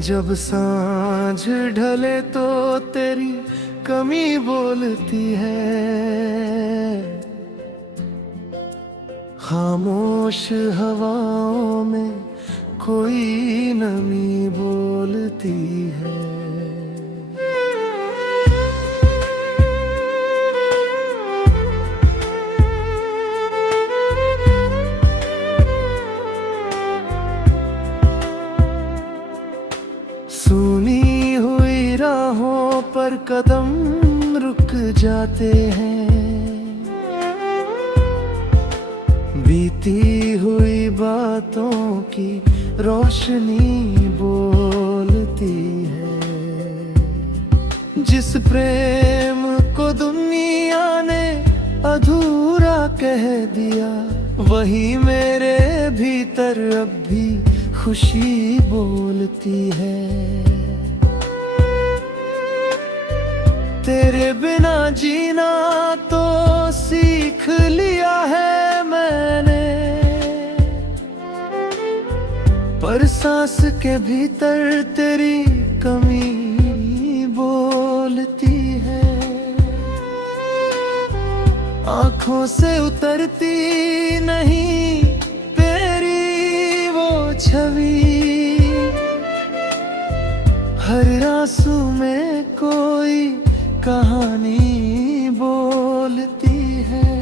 जब सांझ ढले तो तेरी कमी बोलती है, खामोश हवाओं में कोई नमी बोलती है। सुनी हुई राहों पर कदम रुक जाते हैं, बीती हुई बातों की रोशनी बोलती है। जिस प्रेम को दुनिया ने अधूरा कह दिया, वही मेरे भीतर अब भी खुशी बोलती है। तेरे बिना जीना तो सीख लिया है मैंने, पर सांस के भीतर तेरी कमी बोलती है। आँखों से उतरती नहीं तेरी वो छवि, हर आंसू में कोई कहानी बोलती है।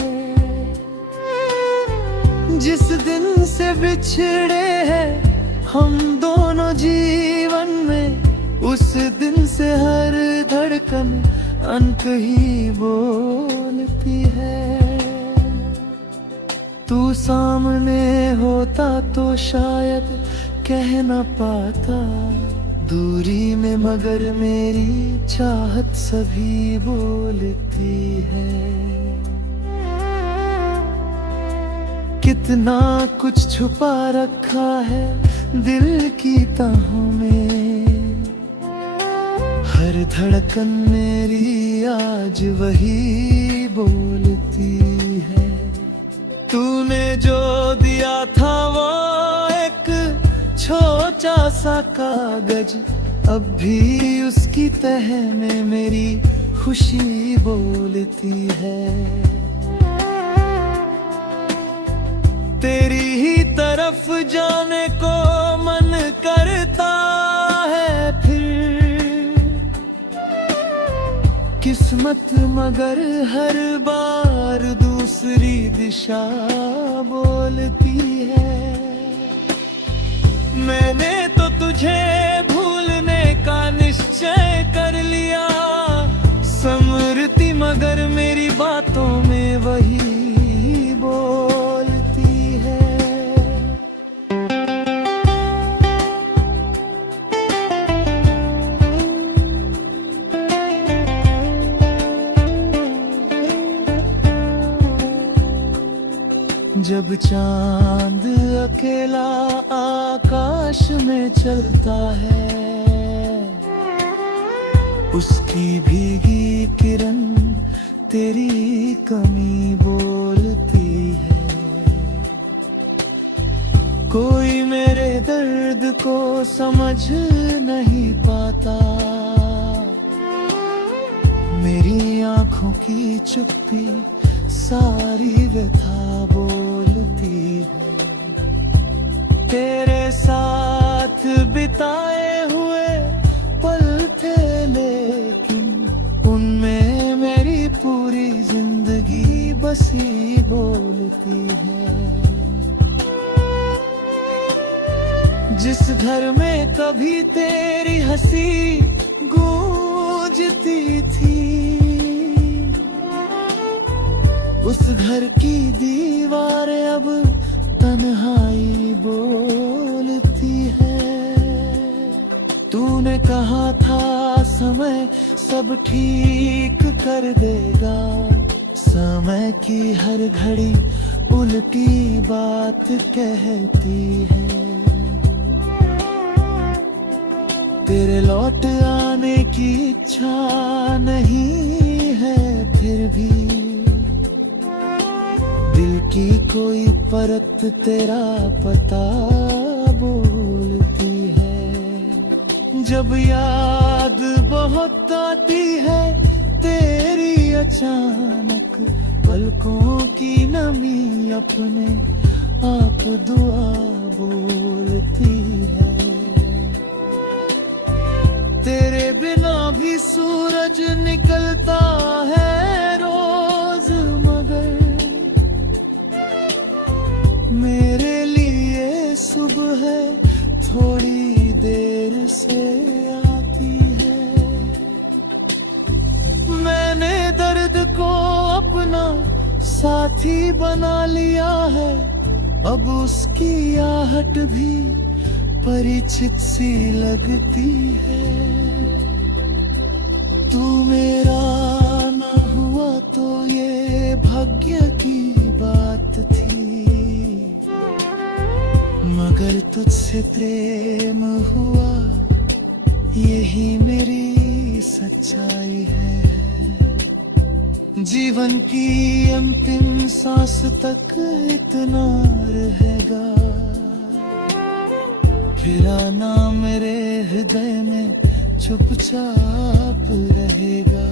जिस दिन से बिछड़े हैं हम दोनों जीवन में, उस दिन से हर धड़कन अंत ही बोलती है। तू सामने होता तो शायद कह न पाता दूरी में, मगर मेरी चाहत सभी बोलती है। कितना कुछ छुपा रखा है दिल की तहों में, हर धड़कन मेरी आज वही बोलती है। तूने जो दिया था वो एक छोटा सा कागज, अब भी उसकी तह में मेरी खुशी बोलती है। तेरी ही तरफ जाने को मन करता है फिर, किस्मत मगर हर बार दूसरी दिशा बोलती है। मैंने तो तुझे भूलने का निश्चय कर लिया, स्मृति मगर मेरी बातों में वही बोलती है। जब चांद अकेला आकाश में चलता है, उसकी भीगी किरण तेरी कमी बोलती है। कोई मेरे दर्द को समझ नहीं पाता, मेरी आंखों की चुप्पी सारी व्यथा बोलती है। तेरे साथ बिताए हुए पल थे लेकिन उनमें मेरी पूरी जिंदगी बसी बोलती है। जिस घर में कभी तेरी हंसी गूंजती थी, उस घर की दीवारें अब तन्हाई बोलती है। तूने कहा था समय सब ठीक कर देगा, समय की हर घड़ी उल्टी बात कहती है। तेरे लौट आने की इच्छा नहीं है, फिर भी दिल की कोई परत तेरा पता बोलती है। जब याद बहुत आती है तेरी अचानक, पलकों की नमी अपने आप दुआ बोलती है। तेरे बिना भी सूरज निकलता है रोज, मगर मेरे लिए सुबह थोड़ी देर से आती है। मैंने दर्द को अपना साथी बना लिया है, अब उसकी आहट भी परिचित सी लगती है। तू मेरा ना हुआ तो ये भाग्य की बात थी, मगर तुझसे प्रेम हुआ यही मेरी सच्चाई है। जीवन की अंतिम सांस तक इतना रहेगा, फिर आना मेरे हृदय में चुपचाप रहेगा।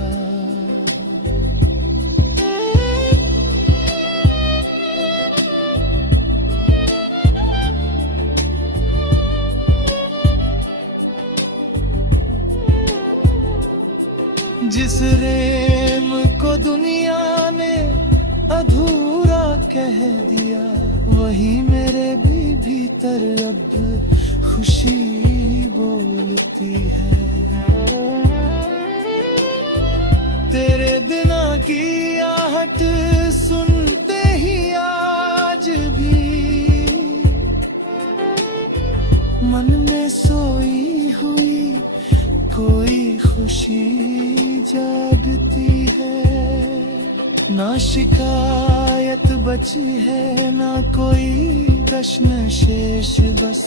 जिस रेम को दुनिया ने अधूरा कह दिया, वही मेरे भी भीतर अब खुशी बोलती है। तेरे बिना की आहट सुनते ही आज भी मन में सोई हुई कोई खुशी जागती है। ना शिकायत बची है ना कोई प्रश्न शेष, बस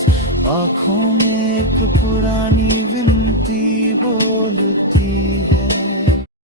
आँखों में एक पुरानी विनती बोलती है।